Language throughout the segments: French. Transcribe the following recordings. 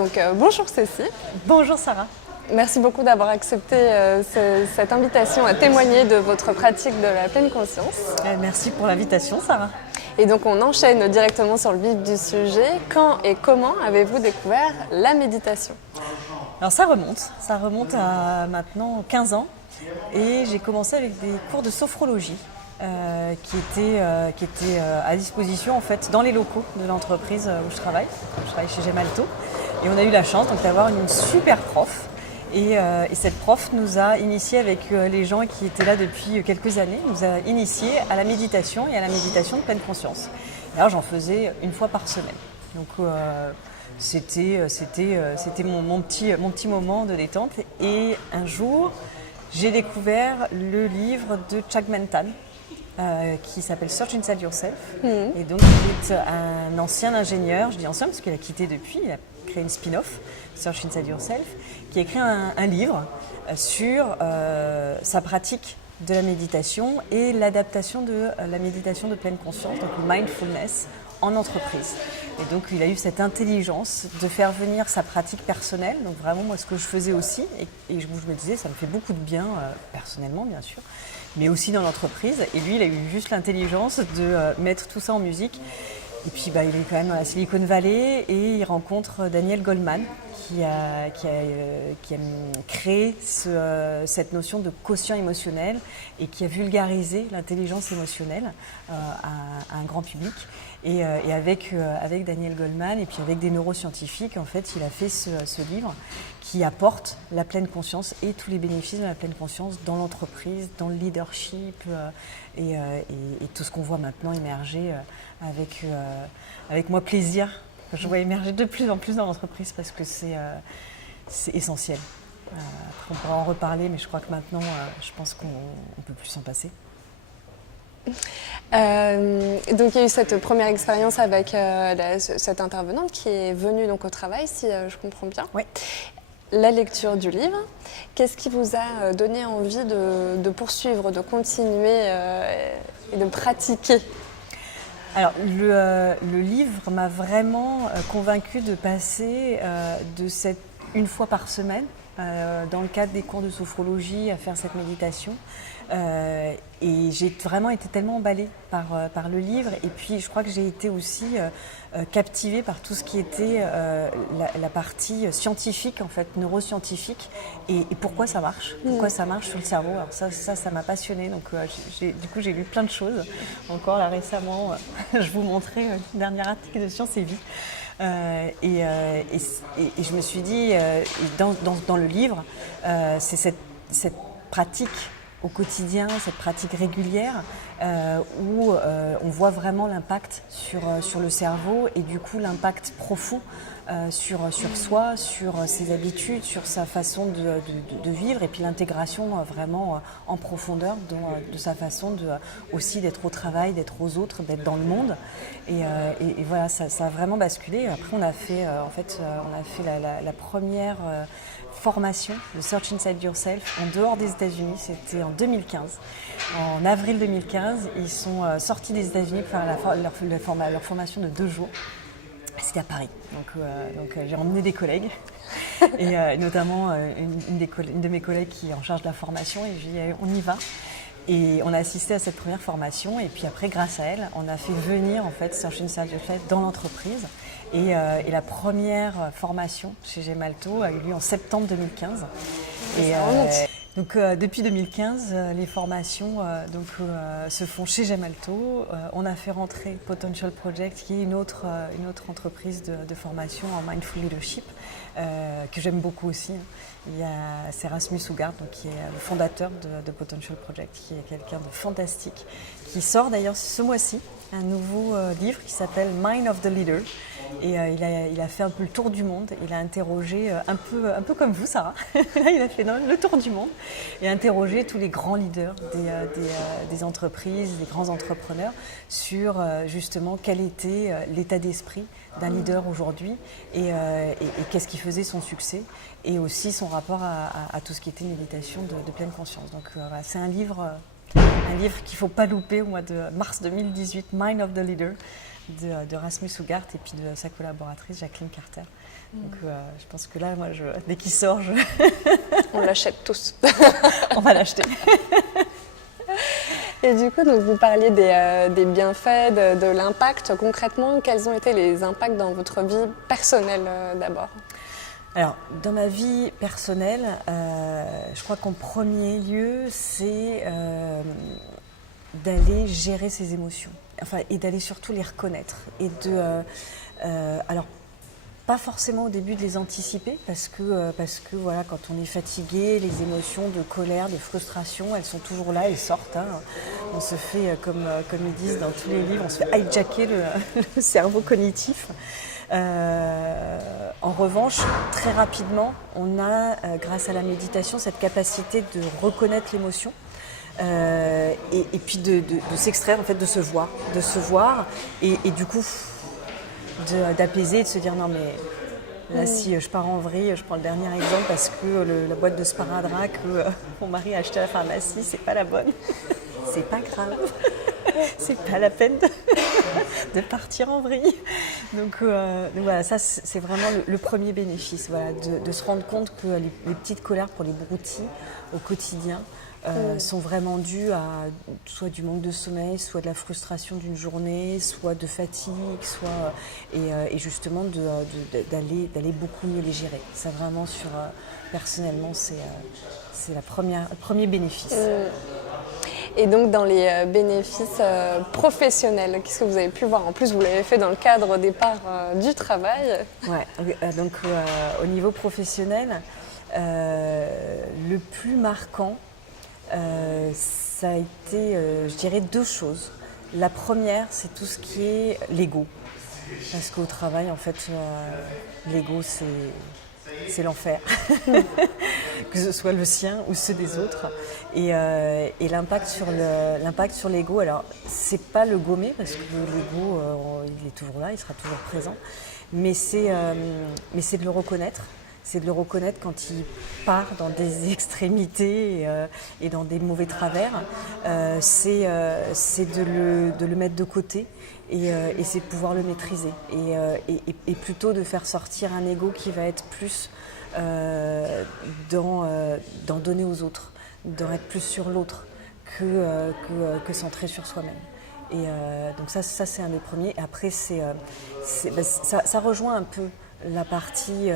Donc bonjour Cécile. Bonjour Sarah. Merci beaucoup d'avoir accepté cette invitation à témoigner de votre pratique de la pleine conscience. Merci pour l'invitation Sarah. Et donc on enchaîne directement sur le vif du sujet. Quand et comment avez-vous découvert la méditation ? Alors ça remonte à maintenant 15 ans et j'ai commencé avec des cours de sophrologie qui étaient à disposition en fait dans les locaux de l'entreprise où je travaille chez Gemalto. Et on a eu la chance donc, d'avoir une super prof. Et cette prof nous a initiés avec les gens qui étaient là depuis quelques années, nous a initiés à la méditation et à la méditation de pleine conscience. Et alors j'en faisais une fois par semaine. Donc c'était mon petit moment de détente. Et un jour, j'ai découvert le livre de Chag Mentan qui s'appelle Search Inside Yourself. Et donc il est un ancien ingénieur, je dis ancien parce qu'il a quitté depuis, il a créé une spin-off, Search Inside Yourself, qui a écrit un livre sur sa pratique de la méditation et l'adaptation de la méditation de pleine conscience, donc le mindfulness, en entreprise. Et donc il a eu cette intelligence de faire venir sa pratique personnelle, donc vraiment moi ce que je faisais aussi, et je me disais ça me fait beaucoup de bien, personnellement bien sûr, mais aussi dans l'entreprise. Et lui il a eu juste l'intelligence de mettre tout ça en musique. Et puis il est quand même dans la Silicon Valley et il rencontre Daniel Goleman qui a créé cette notion de quotient émotionnel et qui a vulgarisé l'intelligence émotionnelle à un grand public. Et avec Daniel Goleman et puis avec des neuroscientifiques, en fait, il a fait ce livre qui apporte la pleine conscience et tous les bénéfices de la pleine conscience dans l'entreprise, dans le leadership et tout ce qu'on voit maintenant émerger avec moi plaisir. Je vois émerger de plus en plus dans l'entreprise parce que c'est essentiel. On pourra en reparler, mais je crois que maintenant, je pense qu'on ne peut plus s'en passer. Donc il y a eu cette première expérience avec cette intervenante qui est venue donc au travail, si je comprends bien. Oui. La lecture du livre, qu'est-ce qui vous a donné envie de poursuivre, de continuer et de pratiquer ? Alors le livre m'a vraiment convaincue de passer de cette une fois par semaine dans le cadre des cours de sophrologie à faire cette méditation. Et j'ai vraiment été tellement emballée par le livre. Et puis, je crois que j'ai été aussi captivée par tout ce qui était la partie scientifique, en fait, neuroscientifique. Et pourquoi ça marche. Pourquoi ça marche sur le cerveau. Alors ça m'a passionnée. Donc, du coup, j'ai lu plein de choses. Encore là, récemment, je vous montrais le dernier article de Science et Vie. Et je me suis dit, dans le livre, c'est cette pratique au quotidien, cette pratique régulière où on voit vraiment l'impact sur le cerveau et du coup l'impact profond sur soi, sur ses habitudes, sur sa façon de vivre et puis l'intégration vraiment en profondeur de sa façon aussi d'être au travail, d'être aux autres, d'être dans le monde. Et voilà, ça a vraiment basculé. Après, on a fait la première formation de Search Inside Yourself en dehors des États-Unis. C'était en 2015. En avril 2015, ils sont sortis des États-Unis pour faire leur formation de 2 jours. C'était à Paris. Donc j'ai emmené des collègues, et notamment une de mes collègues qui est en charge de la formation. Et j'ai dit, on y va. Et on a assisté à cette première formation. Et puis après, grâce à elle, on a fait venir en fait Search Inside Yourself dans l'entreprise. Et la première formation chez Gemalto a eu lieu en septembre 2015. Donc depuis 2015, les formations se font chez Gemalto. On a fait rentrer Potential Project, qui est une autre entreprise de formation en Mindful Leadership, que j'aime beaucoup aussi. C'est Rasmus Hougaard, qui est le fondateur de Potential Project, qui est quelqu'un de fantastique, qui sort d'ailleurs ce mois-ci un nouveau livre qui s'appelle Mind of the Leader. Et il a fait un peu le tour du monde. Il a interrogé, un peu comme vous, Sarah. Là, il a fait le tour du monde et interrogé tous les grands leaders des entreprises, des grands entrepreneurs sur justement quel était l'état d'esprit d'un leader aujourd'hui et qu'est-ce qui faisait son succès et aussi son rapport à tout ce qui était méditation de pleine conscience. Donc c'est un livre un livre qu'il ne faut pas louper au mois de mars 2018, Mind of the Leader, de Rasmus Hoogart et puis de sa collaboratrice Jacqueline Carter. Donc je pense que là, moi, dès qu'il sort, On l'achète tous. on va l'acheter. Et du coup, donc, vous parliez des bienfaits, de l'impact. Concrètement, quels ont été les impacts dans votre vie personnelle d'abord? Alors, dans ma vie personnelle, je crois qu'en premier lieu, c'est d'aller gérer ses émotions, et d'aller surtout les reconnaître. Et alors, pas forcément au début de les anticiper, parce que voilà, quand on est fatigué, les émotions de colère, de frustration, elles sont toujours là, elles sortent. Hein. On se fait, comme ils disent dans tous les livres, on se fait hijacker le cerveau cognitif. En revanche, très rapidement, on a, grâce à la méditation, cette capacité de reconnaître l'émotion et puis de s'extraire, en fait, de se voir et du coup d'apaiser, de se dire non mais là si je pars en vrille, je prends le dernier exemple parce que la boîte de sparadrap que mon mari a acheté à la pharmacie, c'est pas la bonne. C'est pas grave. C'est pas la peine de partir en vrille. Donc voilà, ça c'est vraiment le premier bénéfice, voilà, de se rendre compte que les petites colères pour les broutilles au quotidien sont vraiment dues à soit du manque de sommeil, soit de la frustration d'une journée, soit de fatigue, et justement d'aller beaucoup mieux les gérer. Ça vraiment personnellement c'est le premier bénéfice. Et donc dans les bénéfices professionnels, qu'est-ce que vous avez pu voir? En plus, vous l'avez fait dans le cadre au départ du travail. Ouais, donc au niveau professionnel, le plus marquant, ça a été, je dirais, deux choses. La première, c'est tout ce qui est l'ego. Parce qu'au travail, en fait, l'ego, c'est l'enfer. Que ce soit le sien ou ceux des autres. Et l'impact sur l'ego, alors, c'est pas le gommer, parce que l'ego, il est toujours là, il sera toujours présent. Mais c'est de le reconnaître. C'est de le reconnaître quand il part dans des extrémités et dans des mauvais travers. C'est de le mettre de côté et c'est de pouvoir le maîtriser. Et plutôt de faire sortir un ego qui va être plus d'en donner aux autres, d'en être plus sur l'autre que centré sur soi-même. Et donc ça c'est un des premiers. Et après, ça rejoint un peu la partie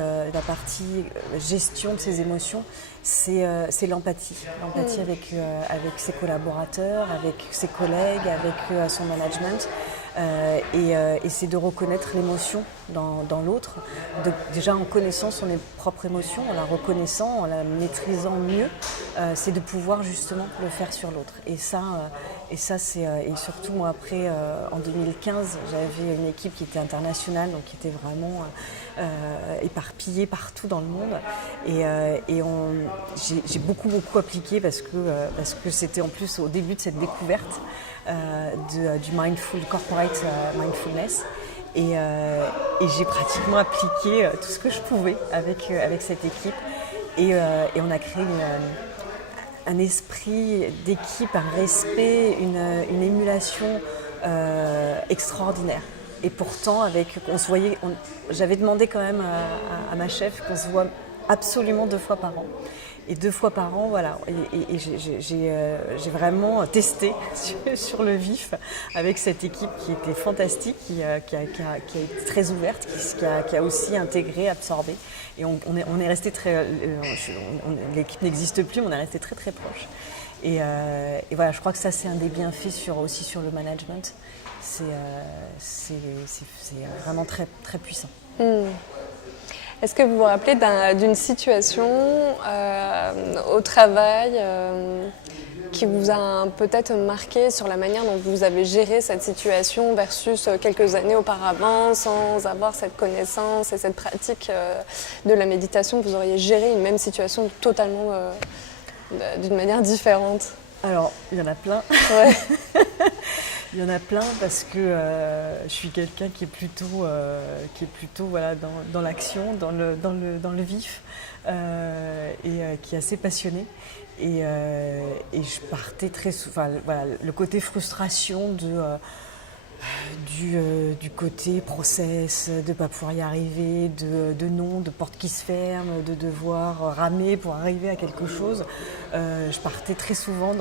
gestion de ses émotions, c'est l'empathie. L'empathie avec ses collaborateurs, avec ses collègues, avec son management. Et c'est de reconnaître l'émotion dans l'autre, déjà en connaissant son propre émotion, en la reconnaissant, en la maîtrisant mieux, c'est de pouvoir justement le faire sur l'autre. Et surtout moi après, en 2015, j'avais une équipe qui était internationale, donc qui était vraiment éparpillée partout dans le monde. Et j'ai beaucoup appliqué parce que c'était en plus au début de cette découverte du corporate mindfulness. Et j'ai pratiquement appliqué tout ce que je pouvais avec cette équipe. Et on a créé un esprit d'équipe, un respect, une émulation extraordinaire. Et pourtant, j'avais demandé quand même à ma chef qu'on se voit absolument 2 fois par an. Et 2 fois par an, voilà. Et j'ai vraiment testé sur le vif avec cette équipe qui était fantastique, qui a été très ouverte, qui a aussi intégré, absorbé. Et on est resté l'équipe n'existe plus, mais on est resté très très proche. Et voilà, je crois que ça c'est un des bienfaits aussi sur le management. C'est vraiment très très puissant. Est-ce que vous vous rappelez d'une situation au travail qui vous a peut-être marqué sur la manière dont vous avez géré cette situation versus quelques années auparavant, sans avoir cette connaissance et cette pratique de la méditation, vous auriez géré une même situation totalement d'une manière différente? Alors, il y en a plein. Ouais. Il y en a plein parce que je suis quelqu'un qui est plutôt voilà, dans l'action, dans le vif et qui est assez passionné. Et je partais très souvent, voilà, le côté frustration du côté process, de ne pas pouvoir y arriver, de non, de portes qui se ferment, de devoir ramer pour arriver à quelque chose. Je partais très souvent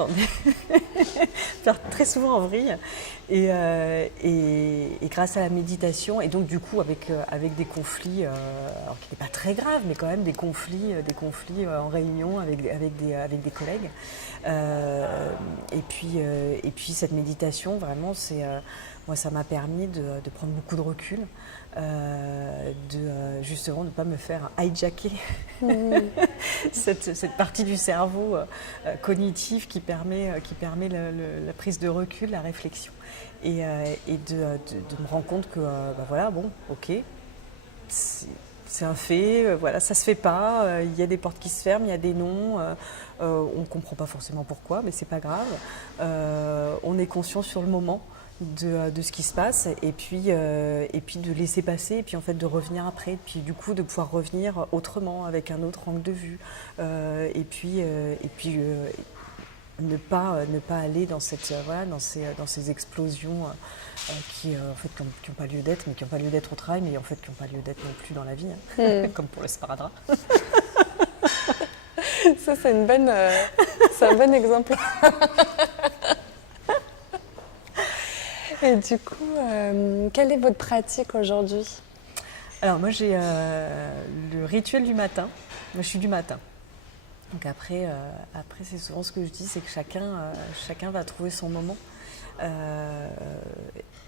très souvent en vrille. Et grâce à la méditation, et donc du coup avec des conflits, alors qui n'étaient pas très graves, mais quand même des conflits en réunion avec des collègues. Et puis cette méditation, vraiment, moi, ça m'a permis de prendre beaucoup de recul, justement de ne pas me faire hijacker cette partie du cerveau cognitif qui permet la prise de recul, la réflexion. Et de me rendre compte que, voilà, bon, ok, c'est un fait, voilà, ça se fait pas, il y a des portes qui se ferment, il y a des non, on ne comprend pas forcément pourquoi, mais c'est pas grave. On est conscient sur le moment de ce qui se passe et puis de laisser passer et puis en fait de revenir après et puis du coup de pouvoir revenir autrement avec un autre angle de vue et puis ne pas aller dans ces explosions qui en fait qui n'ont pas lieu d'être, mais qui n'ont pas lieu d'être au travail, mais en fait qui n'ont pas lieu d'être non plus dans la vie, hein. Comme pour le sparadrap. Ça c'est un bon exemple. Et du coup, quelle est votre pratique aujourd'hui? Alors moi j'ai le rituel du matin. Moi je suis du matin. Donc après c'est souvent ce que je dis, c'est que chacun va trouver son moment.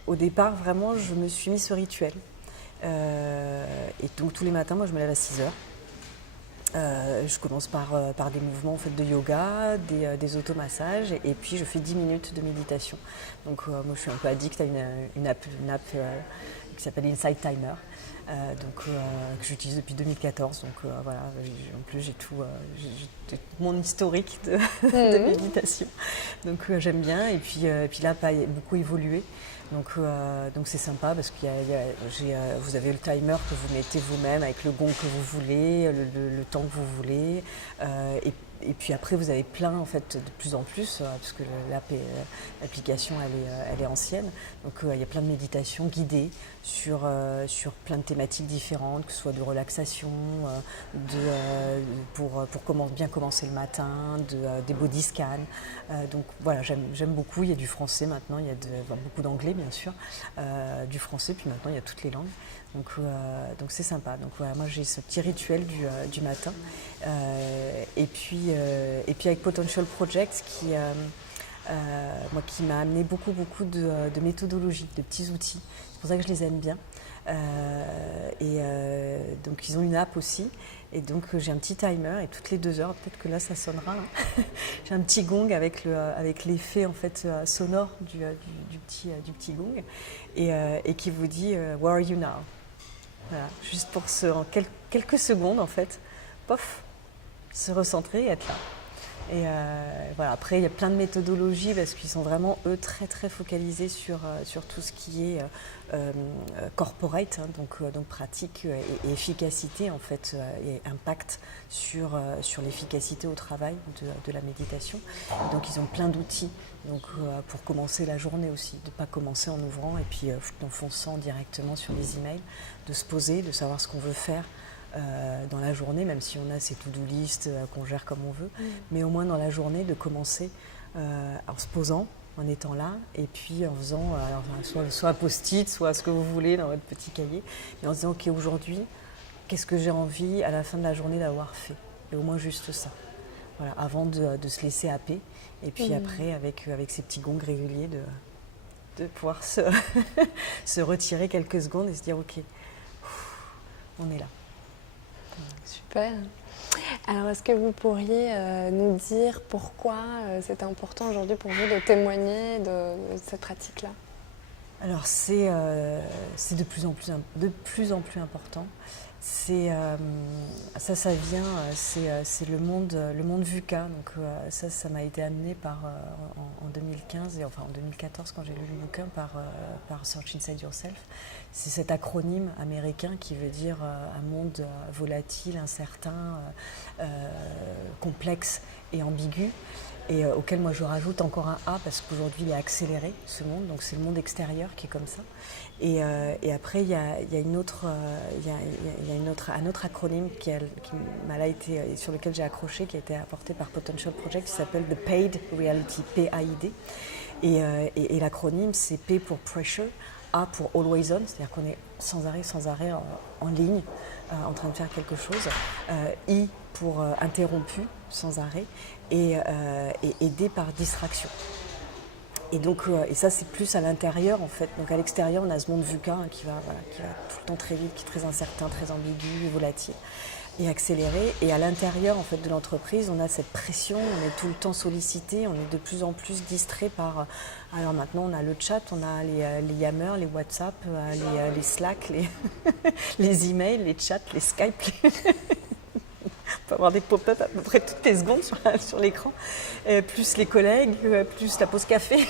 Au départ vraiment je me suis mis ce rituel. Et donc tous les matins moi je me lève à 6h. Je commence par des mouvements en fait, de yoga, des automassages et puis je fais 10 minutes de méditation. Donc moi je suis un peu addict à une app qui s'appelle Insight Timer, que j'utilise depuis 2014. Donc voilà, en plus j'ai tout mon historique de méditation. Donc j'aime bien et puis l'app a beaucoup évolué. Donc c'est sympa parce que vous avez le timer que vous mettez vous-même avec le gong que vous voulez, le temps que vous voulez. Et puis après vous avez plein en fait de plus en plus parce que l'application elle est ancienne. Donc il y a plein de méditations guidées sur plein de thématiques différentes, que ce soit de relaxation, pour bien commencer le matin, des body scans. Donc voilà, j'aime beaucoup. Il y a du français maintenant, il y a beaucoup d'anglais bien sûr, du français, puis maintenant il y a toutes les langues. Donc c'est sympa. Donc voilà, moi j'ai ce petit rituel du matin. Et puis avec Potential Project qui m'a amené beaucoup de méthodologies, de petits outils. C'est pour ça que je les aime bien. Donc ils ont une app aussi. Et donc j'ai un petit timer et toutes les 2 heures, peut-être que là ça sonnera. Hein. J'ai un petit gong avec l'effet en fait sonore du petit gong et qui vous dit Where are you now? Voilà, juste pour en quelques secondes en fait, pof, se recentrer et être là. Et voilà, après il y a plein de méthodologies parce qu'ils sont vraiment eux très très focalisés sur tout ce qui est corporate, hein, donc pratique et efficacité en fait et impact sur l'efficacité au travail de la méditation. Et donc ils ont plein d'outils pour commencer la journée aussi, de ne pas commencer en ouvrant et puis en fonçant directement sur les emails, de se poser, de savoir ce qu'on veut faire dans la journée, même si on a ces to-do list qu'on gère comme on veut, mais au moins dans la journée de commencer en se posant, en étant là, et puis en faisant soit un post-it, soit ce que vous voulez dans votre petit cahier, et en se disant ok, aujourd'hui, qu'est-ce que j'ai envie à la fin de la journée d'avoir fait, et au moins juste ça. Voilà, avant de se laisser happer, et puis après avec ces petits gongs réguliers de pouvoir se retirer quelques secondes et se dire ok, on est là. Super. Alors, est-ce que vous pourriez nous dire pourquoi c'est important aujourd'hui pour vous de témoigner de cette pratique-là? Alors c'est de plus en plus important. C'est ça vient, c'est le monde VUCA. Donc ça m'a été amené en 2015 et enfin en 2014 quand j'ai lu le bouquin par Search Inside Yourself. C'est cet acronyme américain qui veut dire un monde volatile, incertain, complexe et ambigu. Et auquel moi je rajoute encore un A parce qu'aujourd'hui il est accéléré ce monde, donc c'est le monde extérieur qui est comme ça. Et après il y a un autre acronyme sur lequel j'ai accroché, qui a été apporté par Potential Project, qui s'appelle The Paid Reality, PAID. Et l'acronyme c'est P pour Pressure, A pour Always On, c'est-à-dire qu'on est sans arrêt en ligne, en train de faire quelque chose, I pour interrompu, sans arrêt, et D par distraction. Et donc, et ça c'est plus à l'intérieur en fait. Donc à l'extérieur on a ce monde VUCA qui va tout le temps très vite, qui est très incertain, très ambigu, volatile et accéléré. Et à l'intérieur en fait de l'entreprise, on a cette pression, on est tout le temps sollicité, on est de plus en plus distrait par. Alors maintenant on a le chat, on a les Yammer, les WhatsApp, les Slack, les emails, les chats, les Skype. On peut avoir des pop-up à peu près toutes les secondes sur l'écran, plus les collègues, plus la pause café.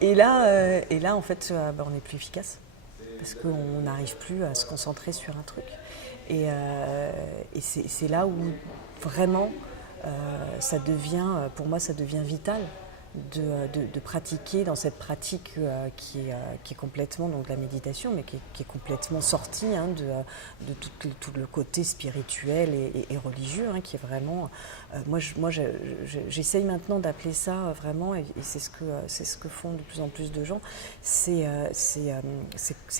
Et là, en fait, on n'est plus efficace parce qu'on n'arrive plus à se concentrer sur un truc. Et c'est là où vraiment, pour moi, ça devient vital de pratiquer dans cette pratique qui est complètement donc la méditation, mais qui est complètement sortie de tout le côté spirituel et religieux, qui est vraiment. J'essaye maintenant d'appeler ça vraiment, et c'est ce que font de plus en plus de gens. C'est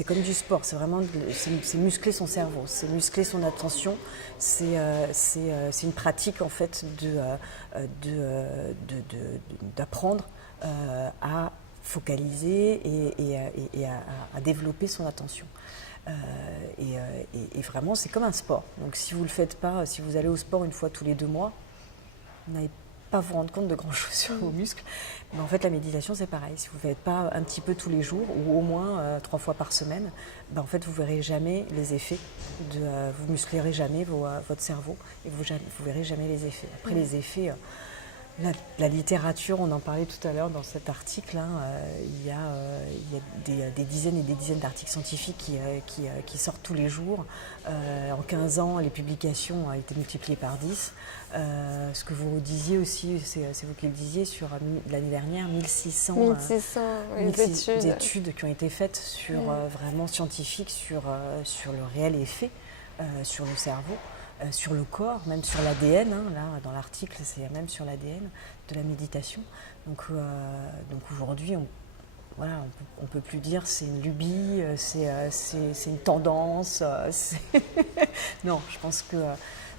comme du sport. C'est vraiment c'est muscler son cerveau, c'est muscler son attention. C'est une pratique en fait d'apprendre à focaliser et à développer son attention. Et vraiment, c'est comme un sport. Donc si vous ne le faites pas, si vous allez au sport une fois tous les 2 mois, vous n'allez pas vous rendre compte de grand-chose sur vos muscles. Mais en fait, la méditation, c'est pareil. Si vous ne faites pas un petit peu tous les jours, ou au moins 3 fois par semaine, en fait, vous ne verrez jamais les effets. Vous musclerez jamais votre cerveau et vous ne verrez jamais les effets. Après, les effets... La littérature, on en parlait tout à l'heure dans cet article, il y a des dizaines et des dizaines d'articles scientifiques qui sortent tous les jours. En 15 ans, les publications ont été multipliées par 10. Ce que vous disiez aussi, c'est vous qui le disiez, sur l'année dernière, 1600 études qui ont été faites sur vraiment scientifiques sur le réel effet sur le cerveau. Sur le corps, même sur l'ADN, là dans l'article c'est même sur l'ADN de la méditation. Donc aujourd'hui on peut plus dire c'est une lubie, c'est une tendance. Non, je pense que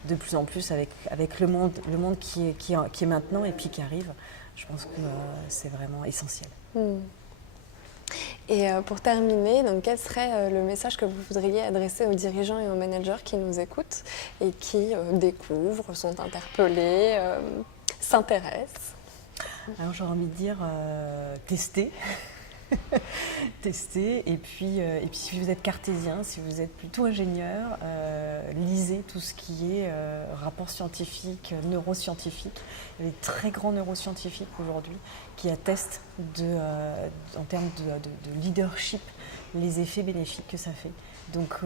de plus en plus avec le monde qui est maintenant et puis qui arrive, je pense que c'est vraiment essentiel. Et pour terminer, donc, quel serait le message que vous voudriez adresser aux dirigeants et aux managers qui nous écoutent et qui découvrent, sont interpellés, s'intéressent? Alors j'aurais envie de dire tester. Tester et puis si vous êtes cartésien, si vous êtes plutôt ingénieur, lisez tout ce qui est rapport scientifique, neuroscientifique. Il y a des très grands neuroscientifiques aujourd'hui qui attestent en termes de leadership les effets bénéfiques que ça fait. Donc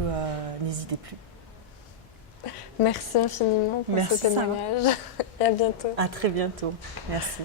n'hésitez plus. Merci infiniment pour ce témoignage et à bientôt. À très bientôt. Merci.